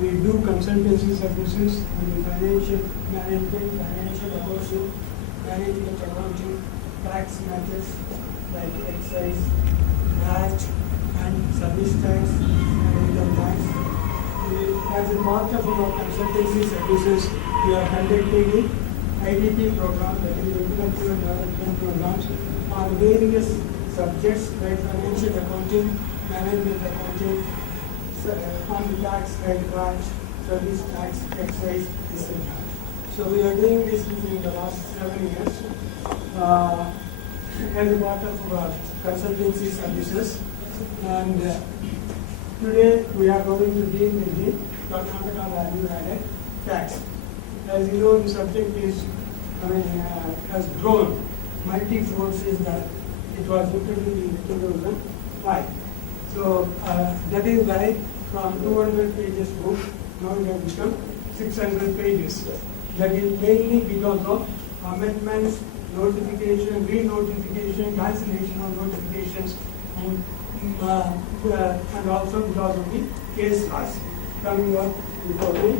We do consultancy services in the financial management, financial accounting, management accounting, tax matters like excise, VAT, and service tax and income tax. As a part of our consultancy services, we are conducting the IDP program, that is Intellectual Development Programs, on various subjects like financial accounting, management accounting, on the tax like VAT, service tax, excise, etc. So we are doing this in the last 7 years as a part of our consultancy services. And today we are going to deal with the Karnataka value added tax. As you know, the subject is, has grown multi-fold since that it was introduced in 2005. So that is why from 200 pages book, now it has become 600 pages. That is mainly because of amendments, notification, re-notification, cancellation of notifications, and also because of the case laws coming up before the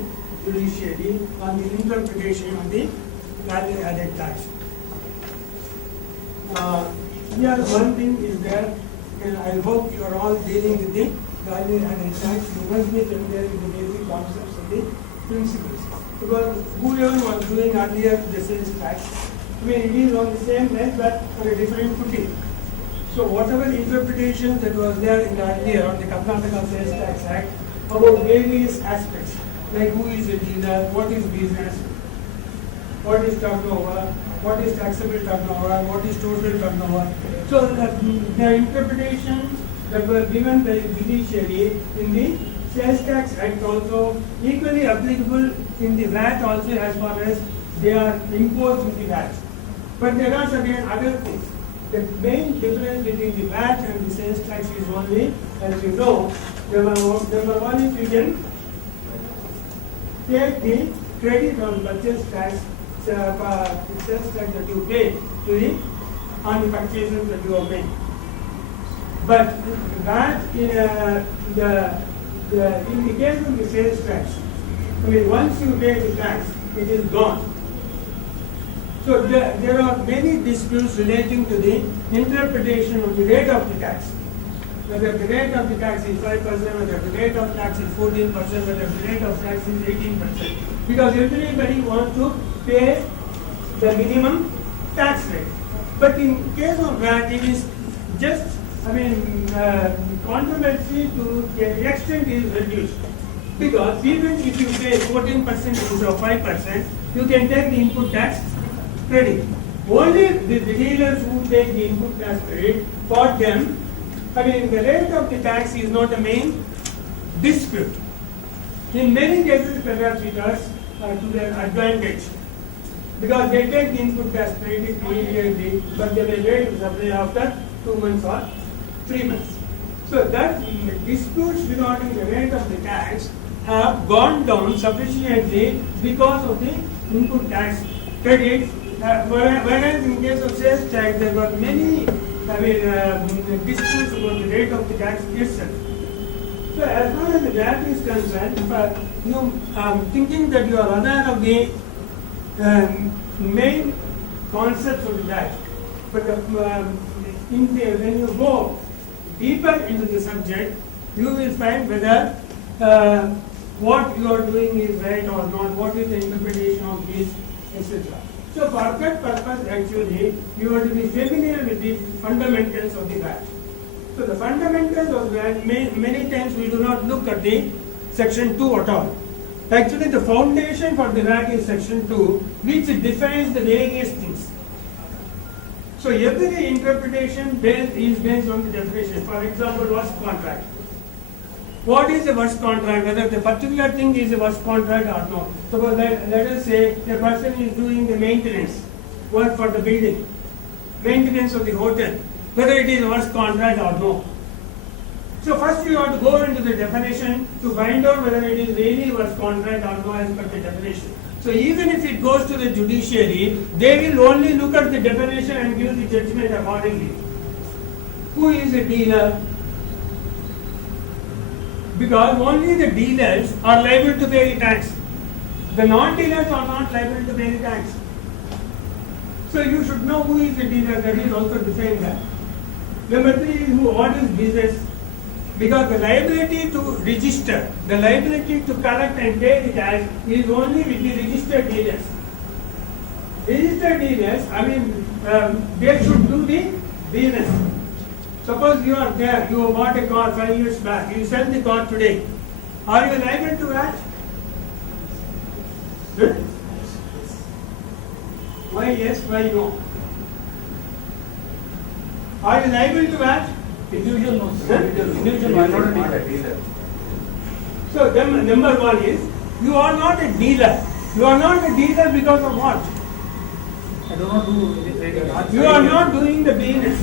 judiciary on the interpretation of the value added tax. Here one thing is there, and I hope you are all dealing with the value added tax. You must be familiar with the basic concepts of the principles. Because whoever was doing earlier the sales tax, it is on the same line but on a different footing. So whatever interpretation that was there in the earlier on the Karnataka Sales Tax Act about various aspects, like who is a dealer, what is business, what is turnover, what is taxable turnover, what is total turnover. So the interpretations that were given by the judiciary in the Sales Tax Act also equally applicable in the VAT also, as far as they are imposed with the VAT. But there are certain other things. The main difference between the VAT and the sales tax is only, as you know, number one is you can take the credit on purchase tax, sales tax that you pay on the purchases that you have made. But VAT in the case of the sales tax, once you pay the tax, it is gone. So there are many disputes relating to the interpretation of the rate of the tax. Whether the rate of the tax is 5%, whether the rate of tax is 14%, whether the rate of tax is 18%. Because everybody wants to pay the minimum tax rate. But in case of VAT, it is just, controversy to the extent is reduced. Because even if you pay 14% instead of 5%, you can take the input tax credit. Only the dealers who take the input tax credit, for them, the rate of the tax is not a main dispute. In many cases, perhaps it is to their advantage, because they take the input tax credit immediately, but they may wait to supply after 2 months or 3 months. So that disputes regarding the rate of the tax have gone down sufficiently because of the input tax credit. Whereas in case of sales tax, there were many disputes about the rate of the tax itself. So as far as the VAT is concerned, thinking that you are aware of the main concepts of the VAT, but when you go deeper into the subject, you will find whether what you are doing is right or not, what is the interpretation of this, etc. So for that purpose, actually, you have to be familiar with the fundamentals of the VAT. So the fundamentals of VAT, many times we do not look at the section 2 at all. Actually, the foundation for the VAT is section 2, which defines the various things. So every interpretation is based on the definition. For example, works contract. What is a works contract? Whether the particular thing is a works contract or not. Suppose let us say a person is doing the maintenance work for the building, maintenance of the hotel, whether it is a works contract or no. So first you have to go into the definition to find out whether it is really a works contract or no as per the definition. So even if it goes to the judiciary, they will only look at the definition and give the judgment accordingly. Who is a dealer? because only the dealers are liable to pay the tax. The non-dealers are not liable to pay the tax. So you should know who is the dealer, that is also defined there. Number 3 is what is business? Because the liability to register, the liability to collect and pay the tax is only with the registered dealers. Registered dealers, they should do the business. Suppose you are there, you bought a car 5 years back, you sell the car today. Are you liable to that? Why yes, why no? Are you liable to that? Individual no, sir. Individual You are not not a a dealer. So number 1 is, you are not a dealer. You are not a dealer because of what? I do not do any trading. You are not doing the business.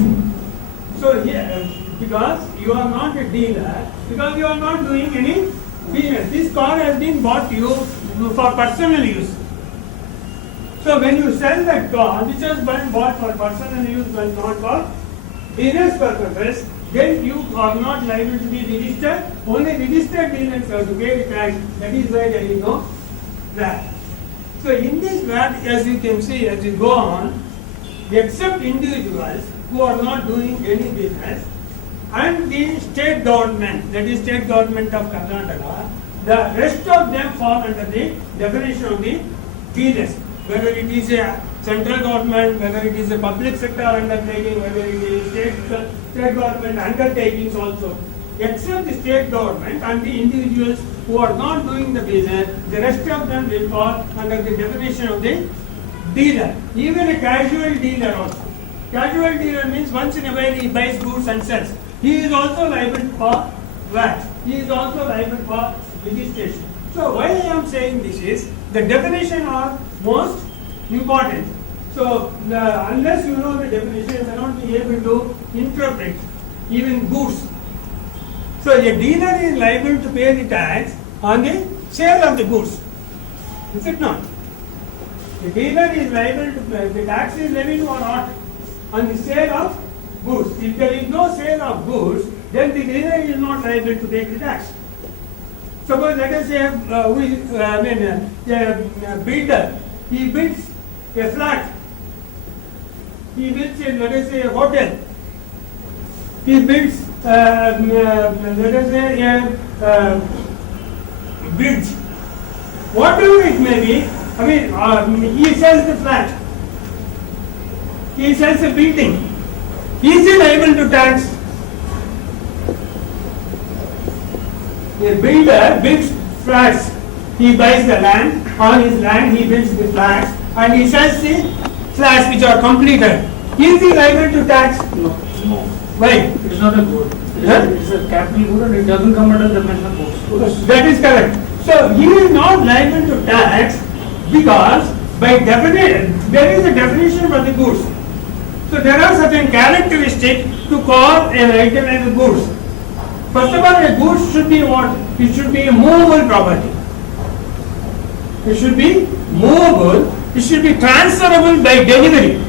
So here, because you are not a dealer, because you are not doing any business. This car has been bought you for personal use. So when you sell that car, which has been bought for personal use but not for business purposes, then you are not liable to be registered. Only registered dealers have to pay the tax. That is why there is no VAT. So in this VAT, as you can see, as you go on, except individuals who are not doing any business, and the state government, that is state government of Karnataka, the rest of them fall under the definition of the dealers. Whether it is a central government, whether it is a public sector undertaking, whether it is state government undertakings also, except the state government and the individuals who are not doing the business, the rest of them will fall under the definition of the dealer. Even a casual dealer also. Casual dealer means once in a while he buys goods and sells. He is also liable for VAT. He is also liable for registration. So why I am saying this is, the definition are most important. So unless you know the definition, you cannot be able to interpret even goods. So a dealer is liable to pay the tax on the sale of the goods. Is it not? The dealer is liable to pay, the tax is levied or not on the sale of goods. If there is no sale of goods, then the dealer is not liable to pay the tax. Suppose let us say a builder, he builds a flat, he builds let us say a hotel, he builds let us say a bridge, whatever it may be. He sells the flat, he sells a building, is he liable to tax? A builder builds flats. He buys the land. On his land, he builds the flats, and he sells the flats which are completed. Is he liable to tax? No. Why? It is not a good. It is a capital good and it doesn't come under the mentioned goods. That is correct. So he is not liable to tax because by definition, there is a definition for the goods. So there are certain characteristics to call an item as a goods. First of all, a goods should be what? It should be a movable property. It should be movable. It should be transferable by delivery.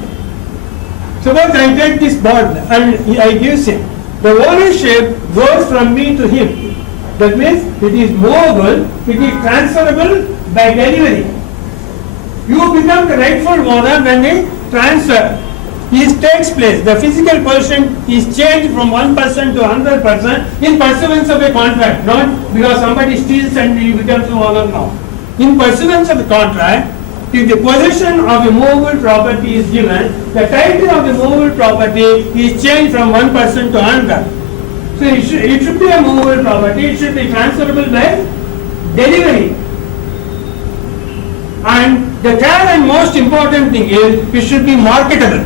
Suppose I take this board and I give him. The ownership goes from me to him. That means it is movable, it is transferable by delivery. You become the rightful owner when the transfer takes place. The physical person is changed from one person to another person in pursuance of a contract, not because somebody steals and he becomes the owner now. In pursuance of the contract, if the possession of a movable property is given, the title of the movable property is changed from one person to another. So it should be a movable property, it should be transferable by delivery. And the third and most important thing is, it should be marketable.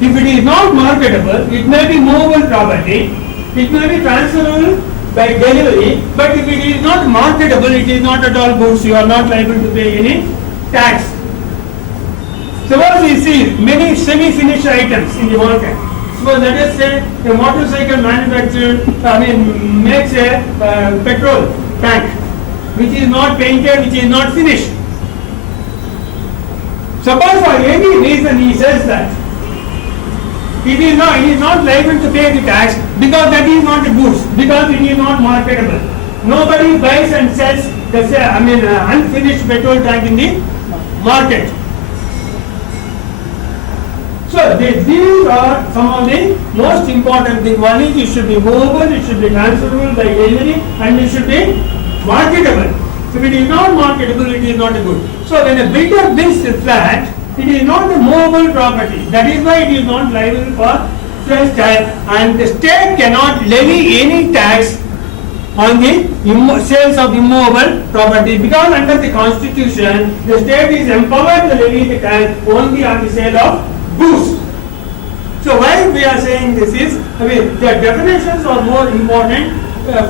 If it is not marketable, it may be movable property, it may be transferable by delivery, but if it is not marketable, it is not at all goods, you are not liable to pay any tax. Suppose you see many semi-finished items in the market. Suppose let us say a motorcycle manufacturer makes a petrol tank which is not painted, which is not finished. Suppose for any reason he says that, He is not liable to pay the tax because that is not a goods, because it is not marketable. Nobody buys and sells unfinished petrol tank in the market. So these are some of the most important things. One is it should be movable, it should be transferable by delivery, and it should be marketable. If it is not marketable, it is not a good. So when a builder builds a flat, it is not a movable property. That is why it is not liable for sales tax, and the state cannot levy any tax on the sales of immovable property, because under the constitution, the state is empowered to levy the tax only on the sale of goods. So why we are saying this is, the definitions are more important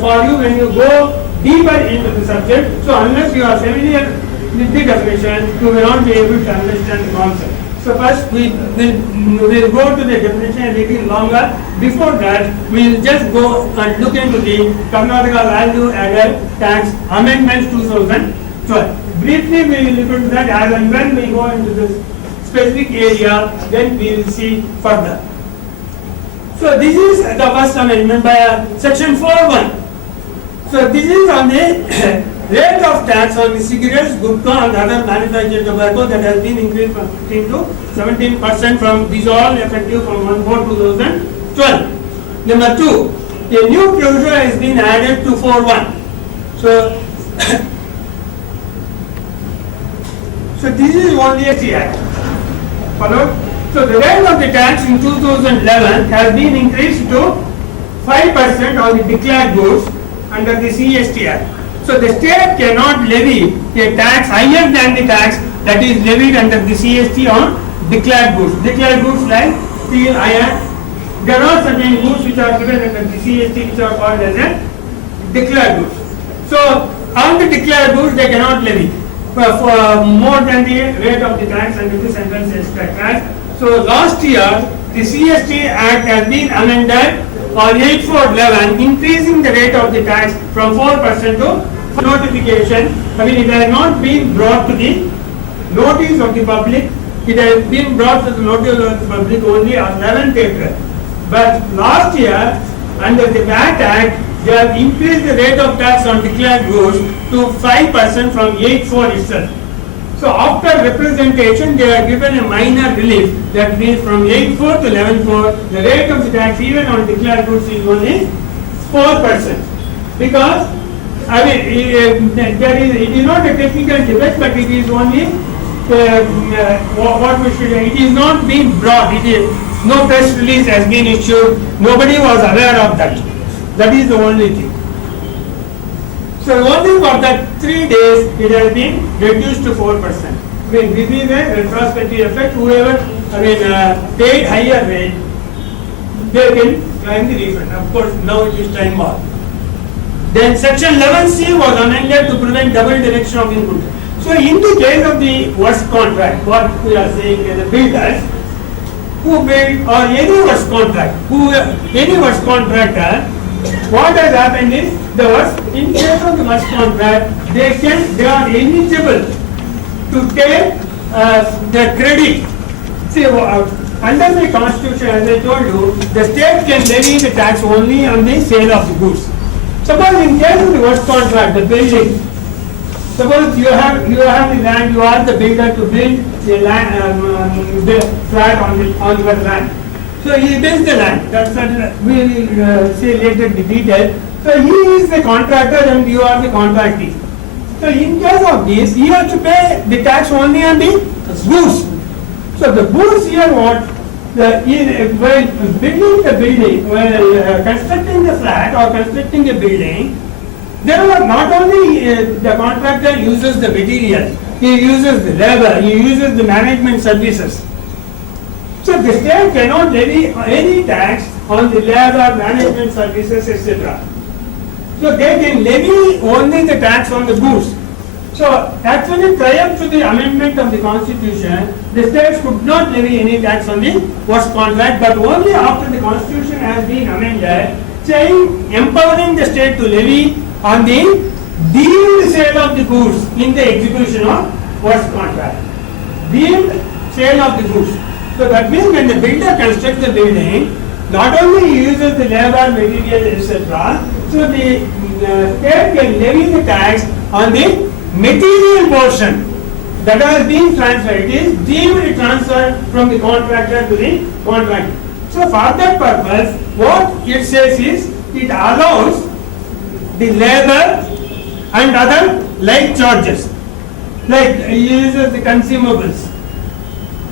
for you when you go deeper into the subject. So unless you are familiar with the definition, you will not be able to understand the concept. So first we will go to the definition a little longer. Before that, we will just go and look into the Karnataka Value Added Tax Amendments 2012. Briefly we will look into that, as and when we go into this specific area, then we will see further. So this is the first amendment by section 4.1. So this is on the rate of tax on the cigarettes, gutka and other manufactured tobacco that has been increased from 15 to 17% from these all effective from 1/4/2012. Number 2, a new provision has been added to 4.1. So, so this is only a GST Act. Followed? So the rate of the tax in 2011 has been increased to 5% on the declared goods under the CST Act. So the state cannot levy a tax higher than the tax that is levied under the CST on declared goods. Declared goods like steel, iron. There are certain goods which are given under the CST which are called as a declared goods. So on the declared goods they cannot levy for more than the rate of the tax under the central sales tax. So last year the CST Act has been amended on 8/4/11, increasing the rate of the tax from 4% to notification. It has not been brought to the notice of the public. It has been brought to the notice of the public only on 11th April. But last year, under the VAT Act, they have increased the rate of tax on declared goods to 5% from 8/4 itself. So after representation, they are given a minor relief. That means from 8/4 to 11/4, the rate of the tax even on declared goods is only 4%. Because it is not a technical debate, but it is only what we should. It is not being brought. It is no press release has been issued. Nobody was aware of that. That is the only thing. So only for that 3 days it has been reduced to 4%. This is a retrospective effect. Whoever paid higher rate, they can claim the refund. Of course, now it is time off. Then section 11C was amended to prevent double deduction of input. So in the case of the worst contract, what we are saying is the builders who build or any worst contractor, what has happened is in case of the worst contract, they are eligible to take the credit. See, under the constitution, as I told you, the state can levy the tax only on the sale of the goods. Suppose in case of the worst contract, the building, suppose you have the land, you are the builder to build the land, the flat on your land. So he builds the land. That's we will say later the detail. So he is the contractor and you are the contractee. So in case of this, he has to pay the tax only on the goods. So the goods here what? While building the building, while constructing the flat or constructing a building, there are not only the contractor uses the material, he uses the labor, he uses the management services. So the state cannot levy any tax on the labor, management services, etc. So they can levy only the tax on the goods. So actually prior to the amendment of the constitution, the states could not levy any tax on the worst contract, but only after the constitution has been amended, saying empowering the state to levy on the deemed sale of the goods in the execution of worst contract. Deemed sale of the goods. So that means when the builder constructs the building, not only he uses the labor, material, etc. So the state can levy the tax on the material portion that has been transferred. It is deemed transfer from the contractor to the contractor. So for that purpose, what it says is, it allows the labor and other like charges, like he uses the consumables,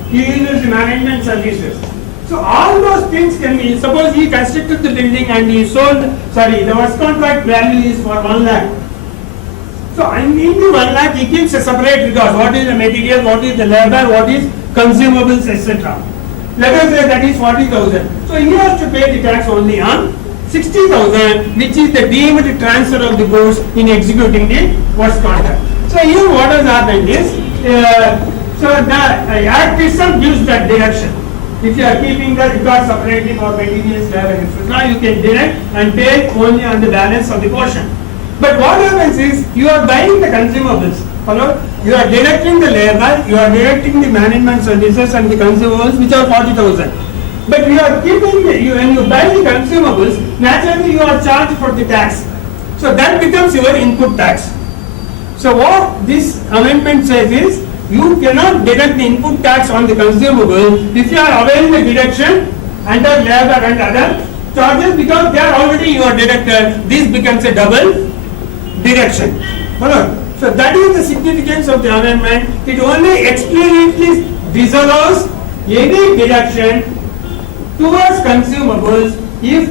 he uses the management services. So all those things can be, suppose he constructed the building and he sold, the works contract value is for 1 lakh. So in the 1 lakh he keeps a separate record, what is the material, what is the labor, what is consumables, etc. Let us say that is 40,000. So he has to pay the tax only on 60,000, which is the deemed transfer of the goods in executing the works contract. So here what has happened is, so the Act itself gives that direction. If you are keeping the record separately for materials, labor, etc., you can deduct and pay only on the balance of the portion. But what happens is, you are buying the consumables. Follow? You are deducting the labor, you are deducting the management services and the consumables, which are 40,000. But you are keeping when you buy the consumables, naturally you are charged for the tax. So that becomes your input tax. So what this amendment says is, you cannot deduct the input tax on the consumable if you are availing the deduction under labor and other charges, because they are already you are deducted. This becomes a double deduction. So that is the significance of the amendment. It only explicitly disallows any deduction towards consumables if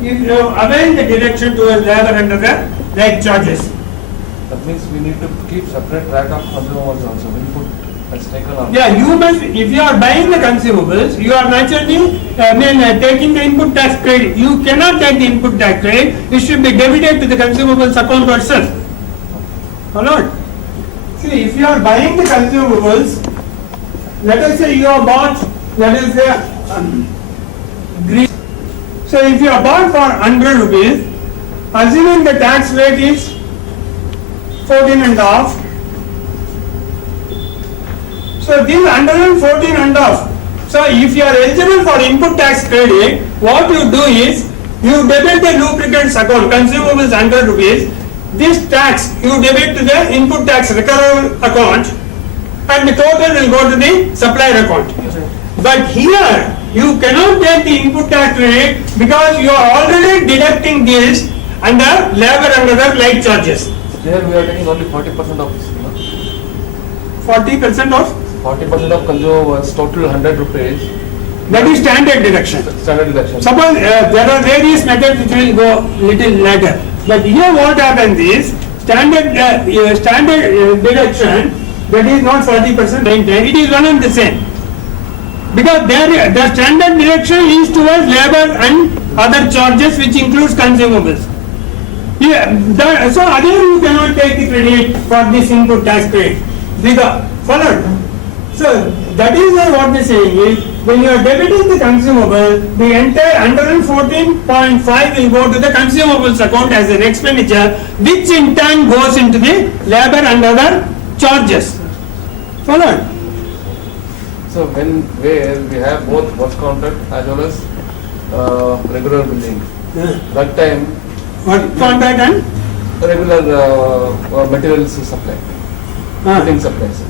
you avail the deduction towards labor and other like charges. That means we need to keep separate track of consumables also. Input that's taken on. Yeah, you must, if you are buying the consumables, you are naturally taking the input tax credit. You cannot take the input tax credit. It should be debited to the consumables account itself. Followed? See, if you are buying the consumables, let us say you have bought, let us say, grease. So if you are bought for 100 rupees, assuming the tax rate is 14 and a half. So this 114 and a half. So if you are eligible for input tax credit, what you do is, you debit the lubricants account, consumables 100 rupees. This tax you debit to the input tax recoverable account, and the total will go to the supplier account. But here you cannot take the input tax credit because you are already deducting this under labor and other like charges. There we are taking only 40% of this. 40% of? 40% of consumables, total 100 rupees. That is standard deduction. Standard deduction. Suppose there are various methods which will go little later. But here what happens is, standard deduction, that is not 40%, it is one and the same. Because the standard deduction is towards labor and other charges which includes consumables. So again you cannot take the credit for this input tax credit. Followed? So that is why what they say is, when you are debiting the consumable, the entire 114.5 will go to the consumables account as an expenditure, which in turn goes into the labor and other charges. Followed? So where we have both works contract as well as regular billing. That time What contract and? regular materials supply, billing supplies.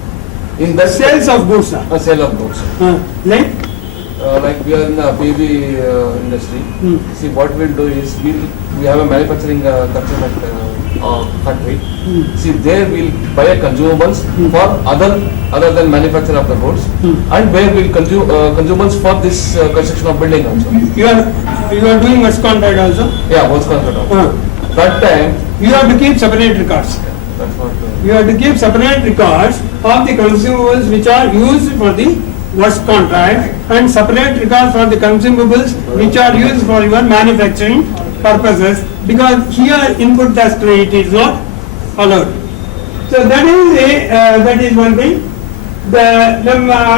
In that Sales of goods. sale of goods. Like we are in the PV industry. See, what we'll do is we have a manufacturing consumer country. See, there we'll buy a consumables for other than manufacture of the goods, and where we'll consume consumables for this construction of building also. You are doing works contract also? Yeah, what's contract also. That time You have to keep separate records. that's what. You have to keep separate records of the consumables which are used for the works contract, and separate records for the consumables which are used for your manufacturing purposes, because here input tax credit is not allowed. So that is one thing. The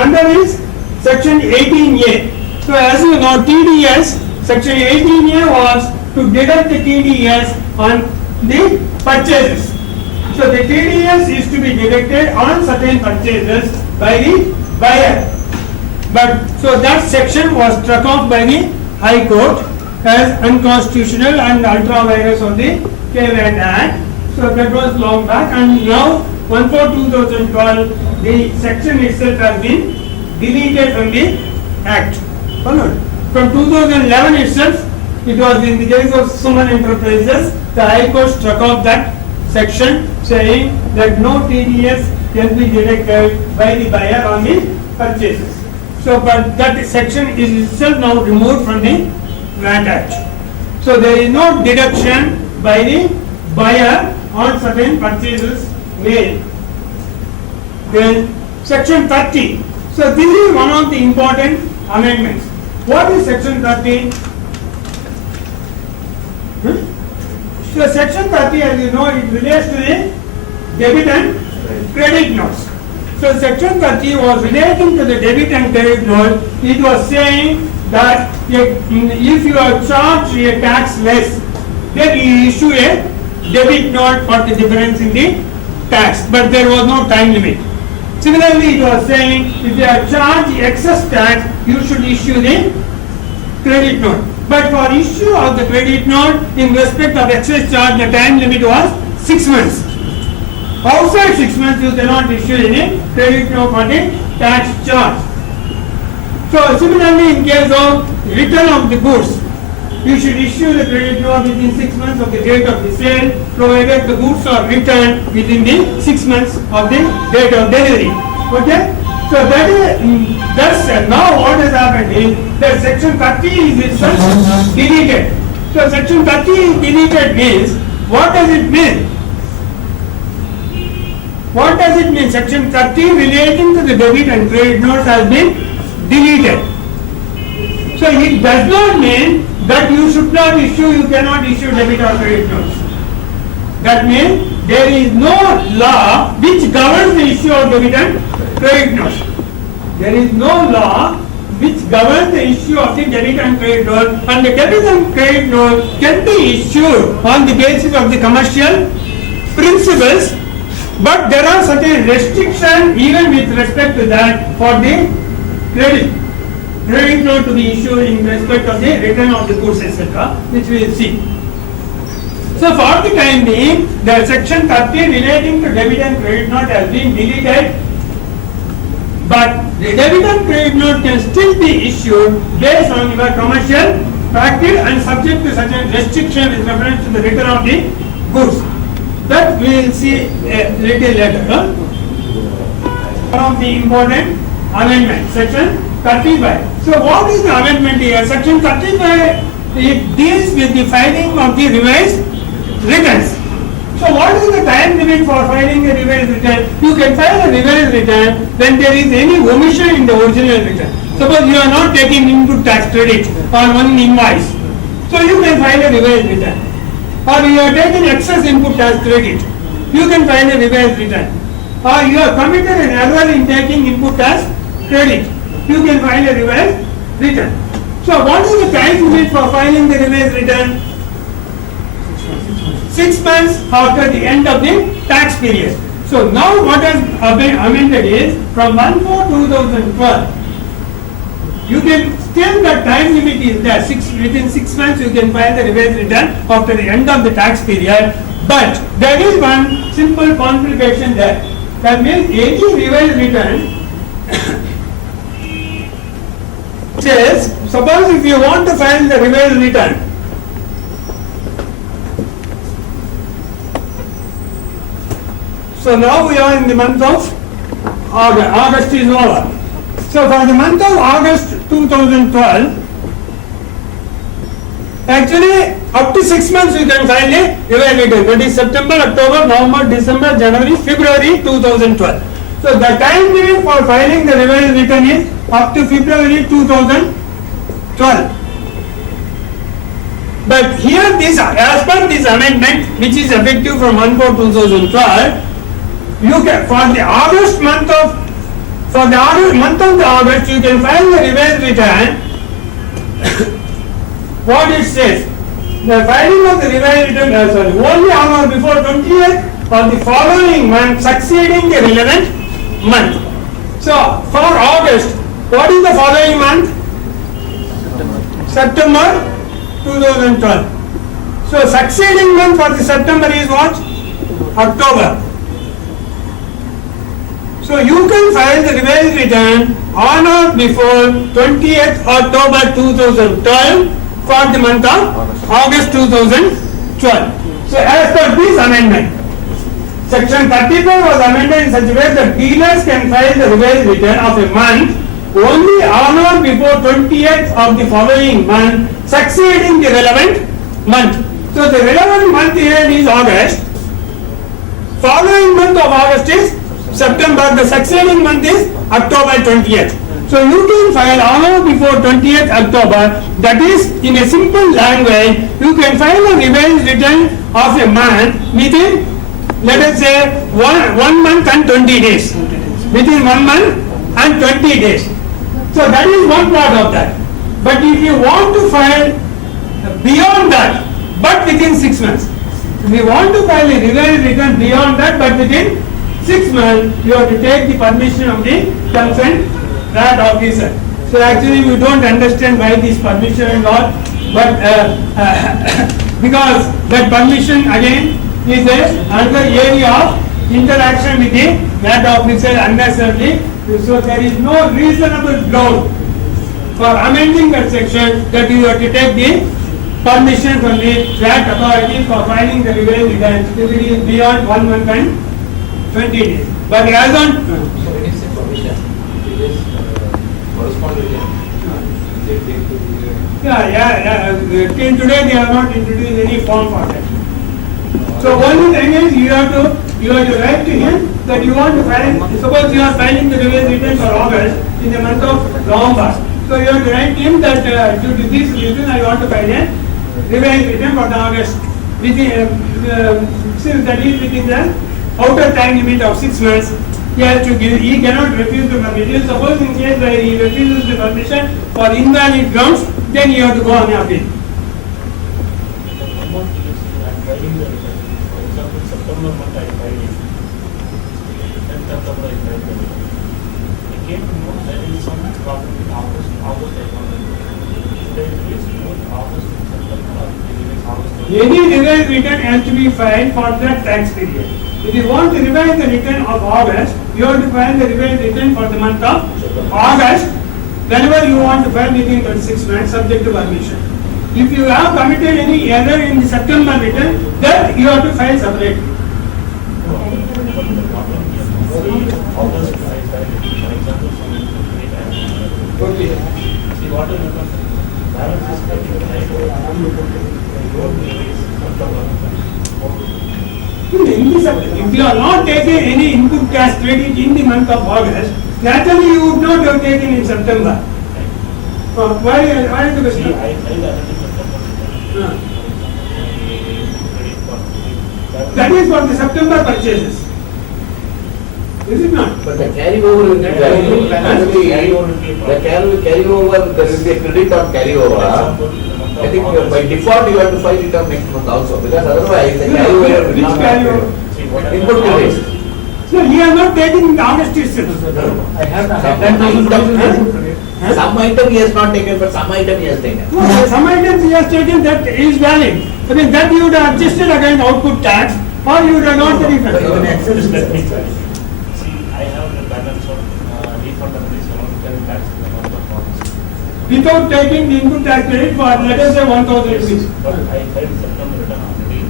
under is section 18A. So as you know, TDS, section 18A was to deduct the TDS on the purchases. So the TDS is to be deducted on certain purchases by the buyer. But so that section was struck off by the High Court as unconstitutional and ultra virus of the KVAT Act. So that was long back, and now 1/4/2012 the section itself has been deleted from the Act. Followed. From 2011 itself, it was in the case of Suman Enterprises, the High Court struck off that section saying that no TDS can be deducted by the buyer on the purchases. So, but that section is itself now removed from the VAT Act. So, there is no deduction by the buyer on certain purchases made. Then, section 30. So, this is one of the important amendments. What is section 30? So, section 30, as you know, it relates to the debit and credit notes. So, section 30 was relating to the debit and credit note. It was saying that if you are charged a tax less, then you issue a debit note for the difference in the tax, but there was no time limit. Similarly, it was saying if you are charged excess tax, you should issue the credit note. But for issue of the credit note in respect of excess charge, the time limit was 6 months. Outside 6 months, you cannot issue any credit note for the tax charge. So similarly, in case of return of the goods, you should issue the credit note within 6 months of the date of the sale, provided the goods are returned within the 6 months of the date of delivery. Okay? So that is, that's now what has happened is that section 30 is itself deleted. So section 30 is deleted means, what does it mean? What does it mean? Section 30 relating to the debit and credit notes has been deleted. So it does not mean that you should not issue, you cannot issue debit or credit notes. That means there is no law which governs the issue of debit and credit notes. There is no law which governs the issue of the debit and credit note, and the debit and credit note can be issued on the basis of the commercial principles, but there are certain restrictions even with respect to that for the credit note to be issued in respect of the return of the goods, etc., which we will see. So for the time being, the section 30 relating to debit and credit note has been deleted, but the debit and credit note can still be issued based on your commercial practice and subject to certain restrictions with reference to the return of the goods. That we will see a little later. One of the important amendment, section 35. So what is the amendment here? Section 35, it deals with the filing of the revised returns. So what is the time limit for filing a revised return? You can file a revised return when there is any omission in the original return. Suppose you are not taking input tax credit on one invoice, so you can file a revised return. Or you are taking excess input tax credit, you can file a revised return. Or you have committed an error in taking input tax credit, you can file a revised return. So what is the time limit for filing the revised return? 6 months after the end of the tax period. So now what has been amended is from 1/4/2012, you can still the time limit is there. Within 6 months you can file the revised return after the end of the tax period. But there is one simple complication there. That means any revised return says, suppose if you want to file the revised return, so now we are in the month of August. August is over. So for the month of August 2012, actually up to 6 months you can file a revised return. That is September, October, November, December, January, February 2012. So the time limit for filing the revised return is up to February 2012. But here this, as per this amendment, which is effective from 1/4/2012, you can for the August month of August you can file the revised return. What it says, the filing of the revised return only on or before 20th or the following month succeeding the relevant month. So for August What is the following month? September 2012. So succeeding month for the September is what? October. So you can file the revised return on or before 20th October 2012 for the month of August 2012. So as per this amendment, Section 34 was amended in such a way that dealers can file the revised return of a month only on or before 20th of the following month succeeding the relevant month. So the relevant month here is August. Following month of August is September. The succeeding month is October 20th. So you can file on or before 20th October. That is, in a simple language, you can file a revised return of a month within, let us say, one month and 20 days. Within 1 month and 20 days. So that is one part of that. But if you want to file beyond that, but within 6 months, if you want to file a revised return beyond that, but within 6 months, you have to take the permission of the concerned VAT officer. So actually, we don't understand why this permission and all, but because that permission again is another area of interaction with the VAT officer unnecessarily. So there is no reasonable ground for amending that section that you have to take the permission from the VAT authority for filing the revised return if it is beyond 1 month and 20 days. But as on So when you say permission, it is corresponding. till today they have not introduced any form for that. So only thing is you have to write to him that you want to file. Suppose you are filing the revised return for August in the month of November. So you have to write him that due to this reason I want to file a revised return for the August. Since that is within the outer time limit of 6 months, he has to give. He cannot refuse the permission. Suppose in case that he refuses the permission for invalid grounds, then you have to go on appeal. September month I filed it. 10th October I filed it. I came to know there is some problem with August I filed it. There is no August, September, August. Any revised return has to be filed for that tax period. If you want to revise the return of August, you have to file the revised return for the month of August. Whenever you want to file within 26 months, subject to permission. If you have committed any error in the September return, then you have to file separately. August I filed it. For example, from 28 Okay. see what will happen. Balance is getting high. I don't release September. If you are not taking any input tax credit in the month of August, naturally you would not have taken in September. Why is the See, question? I filed that in September. That is for the September purchases. Is it not? But the carryover will be the carryover, there will be a credit on carryover. I think by default you have to file it on next month also, because otherwise the carryover will Which not. carryover? Input credit. No, he has not taken in the August itself. I have Some 10,000 item- rupees. Some item he has not taken, but some item he has taken. No, some items he has taken that is valid. But then that you would have adjusted against output tax or you would have not the But even refund. access Just is let me less. try. See, I have the balance of refund of this amount tax in the month of August. Without taking the input tax credit for let us say 1,000 rupees. But I filed September return already,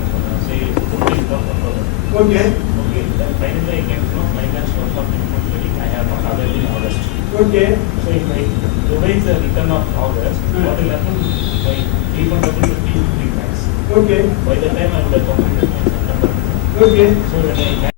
say 15th of October. Okay, Okay, then finally I came to know minus worth of input credit I have not availed in August. okay. So if I revise the return of August, what will happen? My refund of the tax. Okay, By the time I would have completed my September. okay. So when I